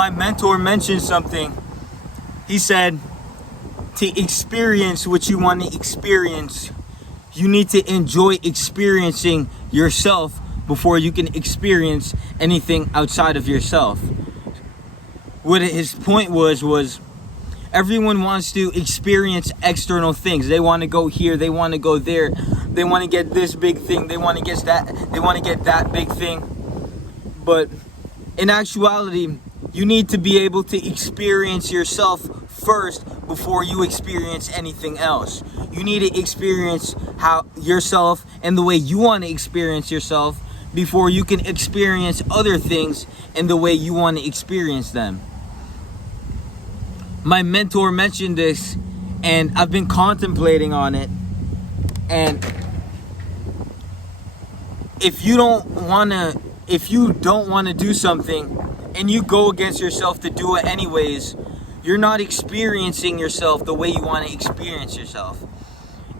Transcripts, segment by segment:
my mentor mentioned something. He said, to experience what you want to experience, you need to enjoy experiencing yourself before you can experience anything outside of yourself. What his point was everyone wants to experience external things. They want to go here, they want to go there, they want to get this big thing, they want to get that big thing. But in actuality, you need to be able to experience yourself first before you experience anything else. You need to experience yourself and the way you want to experience yourself before you can experience other things and the way you want to experience them. My mentor mentioned this, and I've been contemplating on it. And if you don't want to do something and you go against yourself to do it anyways, you're not experiencing yourself the way you want to experience yourself.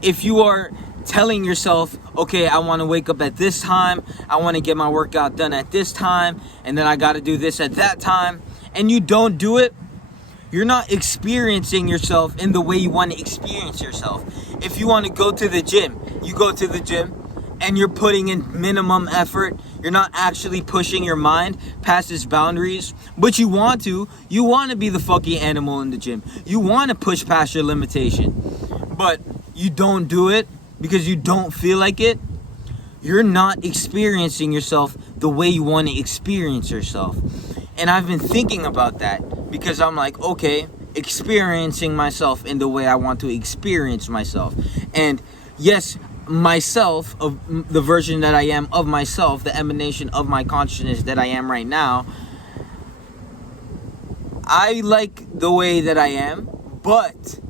If you are telling yourself, okay, I want to wake up at this time, I want to get my workout done at this time, and then I got to do this at that time, and you don't do it, you're not experiencing yourself in the way you want to experience yourself. If you want to go to the gym, you go to the gym and you're putting in minimum effort. You're not actually pushing your mind past its boundaries, but you want to. You want to be the fucking animal in the gym. You want to push past your limitation, but you don't do it because you don't feel like it. You're not experiencing yourself the way you want to experience yourself. And I've been thinking about that because I'm like, okay, experiencing myself in the way I want to experience myself. And yes, myself, of the version that I am of myself, the emanation of my consciousness that I am right now, I like the way that I am, but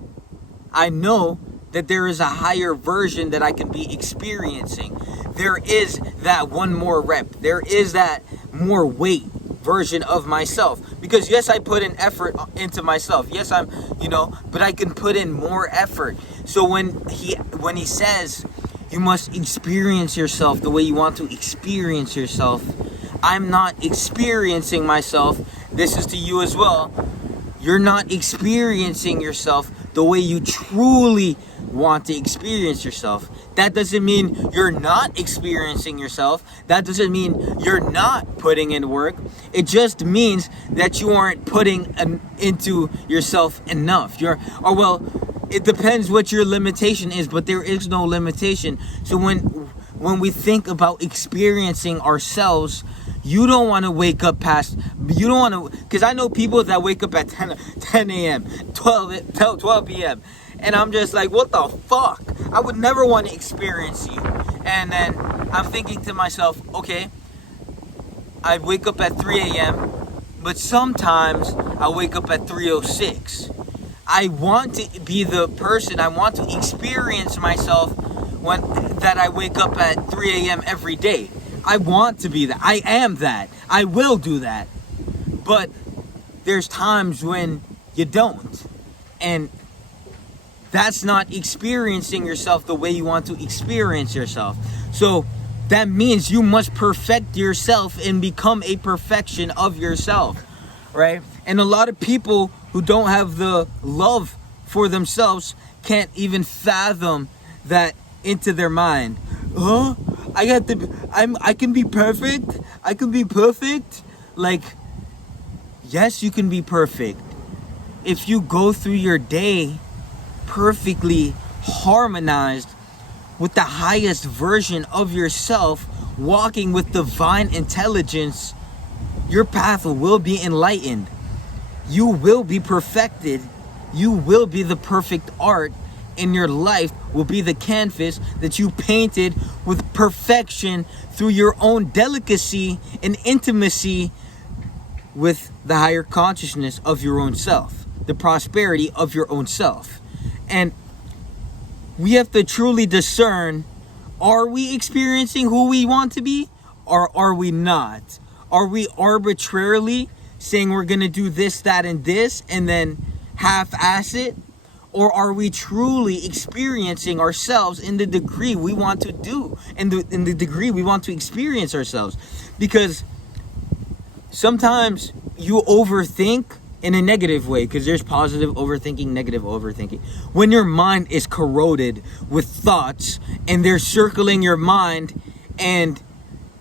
I know that there is a higher version that I can be experiencing. There is that one more rep. There is that more weight version of myself. Because yes, I put in effort into myself. Yes, but I can put in more effort. So when he says you must experience yourself the way you want to experience yourself, I'm not experiencing myself. This is to you as well. You're not experiencing yourself the way you truly want to experience yourself. That doesn't mean you're not experiencing yourself. That doesn't mean you're not putting in work. It just means that you aren't putting into yourself enough. It depends what your limitation is, but there is no limitation. So when we think about experiencing ourselves, you don't want to wake up because I know people that wake up at 10 a.m., 12 p.m. And I'm just like, what the fuck? I would never want to experience you. And then I'm thinking to myself, okay, I wake up at 3 a.m., but sometimes I wake up at 3:06. I want to be the person, I want to experience myself that I wake up at 3 a.m. every day. I want to be that. I am that. I will do that. But there's times when you don't. And that's not experiencing yourself the way you want to experience yourself. So that means you must perfect yourself and become a perfection of yourself, right? And a lot of people who don't have the love for themselves can't even fathom that into their mind. I can be perfect. I can be perfect. Like, yes, you can be perfect. If you go through your day perfectly harmonized with the highest version of yourself, walking with divine intelligence, your path will be enlightened. You will be perfected. You will be the perfect art, and your life will be the canvas that you painted with perfection through your own delicacy and intimacy with the higher consciousness of your own self, the prosperity of your own self. And we have to truly discern, are we experiencing who we want to be, or are we not? Are we arbitrarily saying we're going to do this, that, and this, and then half-ass it? Or are we truly experiencing ourselves in the degree we want to do, in the degree we want to experience ourselves? Because sometimes you overthink in a negative way, because there's positive overthinking, negative overthinking. When your mind is corroded with thoughts and they're circling your mind, and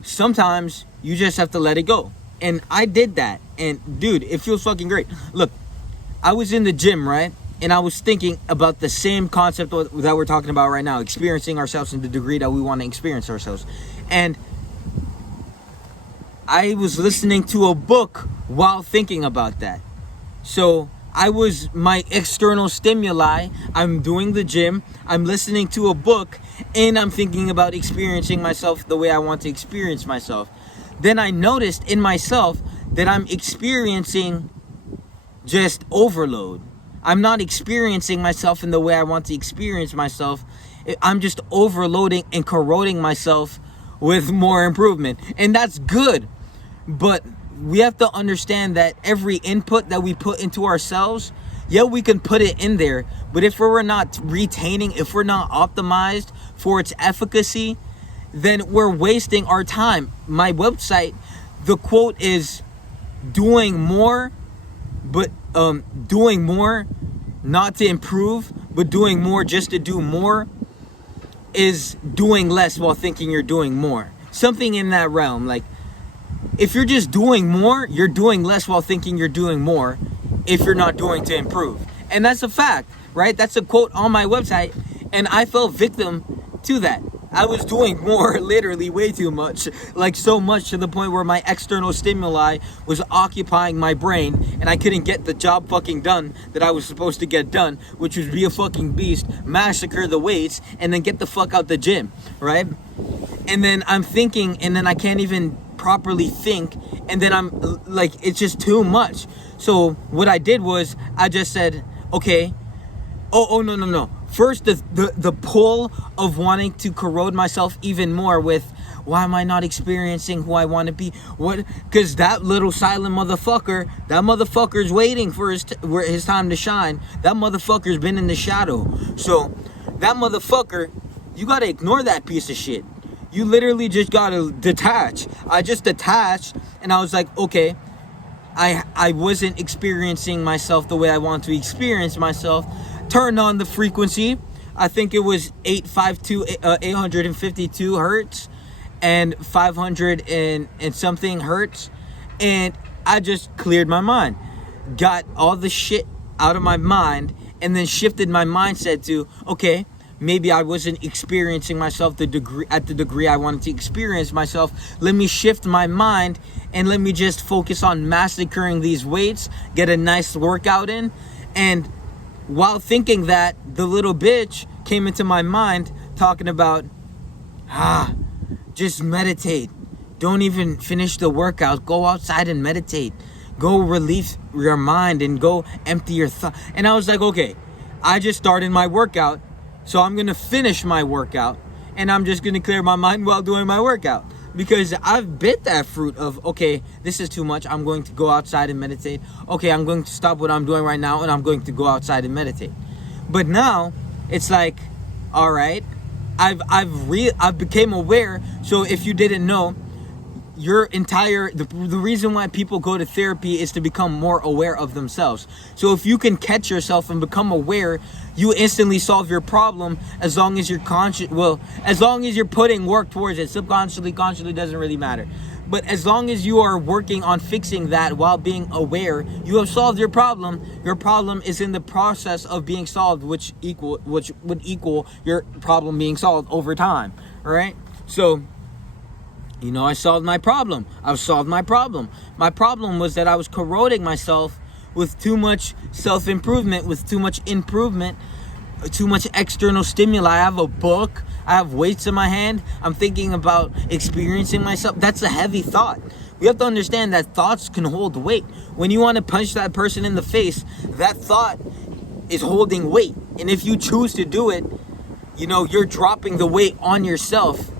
sometimes you just have to let it go. And I did that, and dude, it feels fucking great. Look, I was in the gym, right? And I was thinking about the same concept that we're talking about right now, experiencing ourselves in the degree that we want to experience ourselves. And I was listening to a book while thinking about that. So my external stimuli, I'm doing the gym, I'm listening to a book, and I'm thinking about experiencing myself the way I want to experience myself. Then I noticed in myself that I'm experiencing just overload. I'm not experiencing myself in the way I want to experience myself. I'm just overloading and corroding myself with more improvement. And that's good. But we have to understand that every input that we put into ourselves, yeah, we can put it in there. But if we're not retaining, if we're not optimized for its efficacy, then we're wasting our time. My website, the quote is doing more, but doing more not to improve, but doing more just to do more is doing less while thinking you're doing more. Something in that realm. Like, if you're just doing more, you're doing less while thinking you're doing more if you're not doing to improve. And that's a fact, right? That's a quote on my website, and I fell victim to that. I was doing more, literally way too much, like so much to the point where my external stimuli was occupying my brain, and I couldn't get the job fucking done that I was supposed to get done, which was be a fucking beast, massacre the weights, and then get the fuck out the gym, right? And then I'm thinking, and then I can't even properly think, and then I'm like, it's just too much. So what I did was, I just said, okay, no. First, the pull of wanting to corrode myself even more with, why am I not experiencing who I want to be? What? Because that little silent motherfucker's waiting for his time to shine. That motherfucker's been in the shadow. So that motherfucker, you gotta ignore that piece of shit. You literally just gotta detach. I just detached, and I was like, okay, I wasn't experiencing myself the way I want to experience myself. Turned on the frequency. I think it was 852 hertz and 500 and something hertz, and I just cleared my mind, got all the shit out of my mind, and then shifted my mindset to, okay, maybe I wasn't experiencing myself at the degree I wanted to experience myself. Let me shift my mind and let me just focus on massacring these weights, get a nice workout in. And while thinking that, the little bitch came into my mind talking about, just meditate. Don't even finish the workout. Go outside and meditate. Go relieve your mind and go empty your thoughts. And I was like, okay, I just started my workout, so I'm going to finish my workout, and I'm just going to clear my mind while doing my workout. Because I've bit that fruit of, okay, this is too much. I'm going to go outside and meditate. Okay, I'm going to stop what I'm doing right now, and I'm going to go outside and meditate. But now it's like, all right, I've became aware. So if you didn't know, the reason why people go to therapy is to become more aware of themselves. So if you can catch yourself and become aware, you instantly solve your problem, as long as you're conscious. Well, as long as you're putting work towards it. Subconsciously, consciously, doesn't really matter. But as long as you are working on fixing that while being aware, you have solved your problem. Your problem is in the process of being solved, which would equal your problem being solved over time. All right? So, I solved my problem. I've solved my problem. My problem was that I was corroding myself with too much self-improvement, with too much improvement, too much external stimuli. I have a book. I have weights in my hand. I'm thinking about experiencing myself. That's a heavy thought. We have to understand that thoughts can hold weight. When you want to punch that person in the face, that thought is holding weight. And if you choose to do it, you're dropping the weight on yourself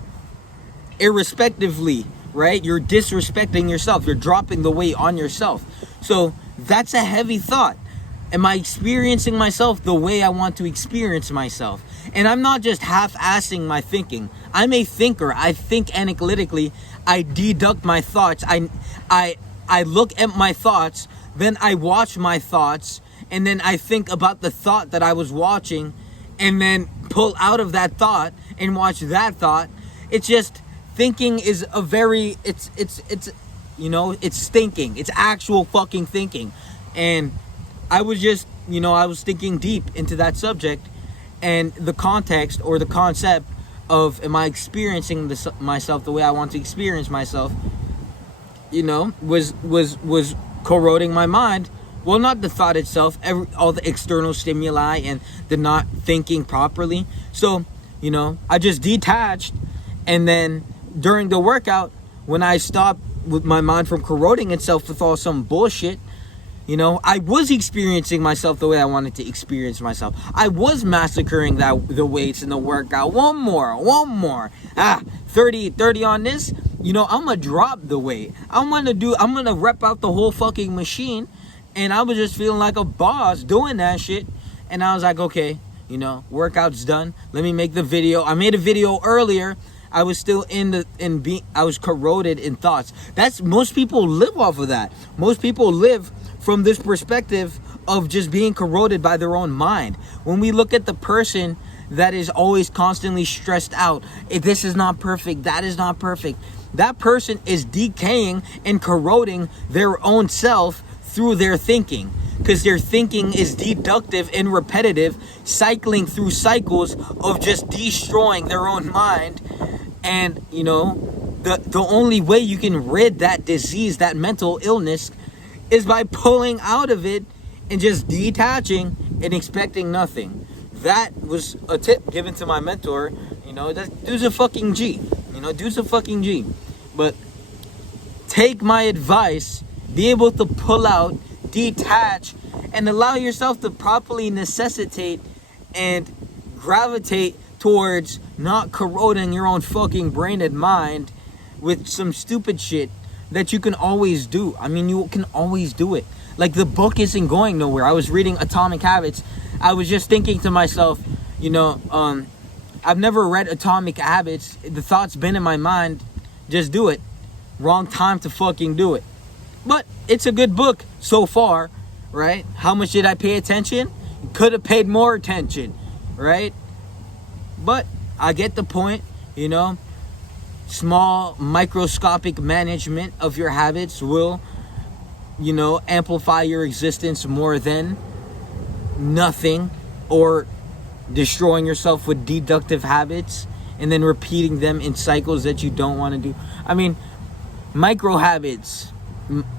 irrespectively, right? You're disrespecting yourself. You're dropping the weight on yourself. So that's a heavy thought. Am I experiencing myself the way I want to experience myself? And I'm not just half-assing my thinking. I'm a thinker. I think analytically. I deduct my thoughts. I I look at my thoughts, then I watch my thoughts, and then I think about the thought that I was watching, and then pull out of that thought and watch that thought. It's just, thinking is a very, it's thinking. It's actual fucking thinking. And I was just, I was thinking deep into that subject, and the context or the concept of, am I experiencing myself the way I want to experience myself, was corroding my mind. Well, not the thought itself, all the external stimuli and the not thinking properly. So, I just detached, and then during the workout, when I stopped with my mind from corroding itself with all some bullshit, I was experiencing myself the way I wanted to experience myself. I was massacring the weights in the workout. One more. 30 on this. I'm gonna drop the weight. I'm gonna rep out the whole fucking machine. And I was just feeling like a boss doing that shit. And I was like, okay, workout's done. Let me make the video. I made a video earlier. I was still I was corroded in thoughts. Most people live off of that. Most people live from this perspective of just being corroded by their own mind. When we look at the person that is always constantly stressed out, this is not perfect, that is not perfect, that person is decaying and corroding their own self through their thinking, because their thinking is deductive and repetitive, cycling through cycles of just destroying their own mind. And the only way you can rid that disease, that mental illness, is by pulling out of it and just detaching and expecting nothing. That was a tip given to my mentor. That dude's a fucking G. Dude's a fucking G. But take my advice, be able to pull out, detach, and allow yourself to properly necessitate and gravitate towards not corroding your own fucking brain and mind with some stupid shit that you can always do. I mean, you can always do it. Like, the book isn't going nowhere. I was reading Atomic Habits. I was just thinking to myself, I've never read Atomic Habits. The thought's been in my mind. Just do it. Wrong time to fucking do it. But it's a good book so far, right? How much did I pay attention? Could have paid more attention, right? But I get the point, Small microscopic management of your habits will, amplify your existence more than nothing, or destroying yourself with deductive habits and then repeating them in cycles that you don't want to do. I mean, micro habits,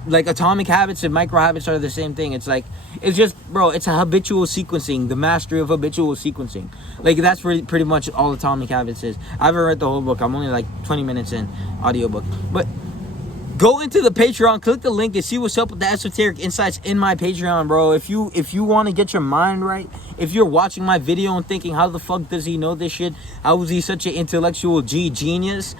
like atomic habits and micro habits, are the same thing. It's just, it's a habitual sequencing, the mastery of habitual sequencing. Like, that's pretty much all Atomic Habits is. I haven't read the whole book. I'm only like 20 minutes in, audiobook. But go into the Patreon, click the link, and see what's up with the esoteric insights in my Patreon, bro. If you want to get your mind right, if you're watching my video and thinking, how the fuck does he know this shit? How is he such an intellectual genius?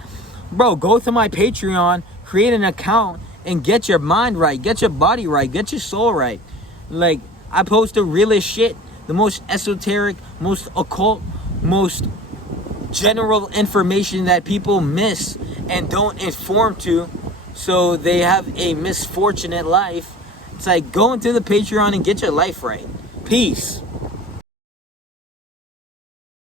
Bro, go to my Patreon, create an account, and get your mind right, get your body right, get your soul right. Like, I post the realest shit, the most esoteric, most occult, most general information that people miss and don't inform to, so they have a misfortunate life. It's like, go into the Patreon and get your life right. Peace.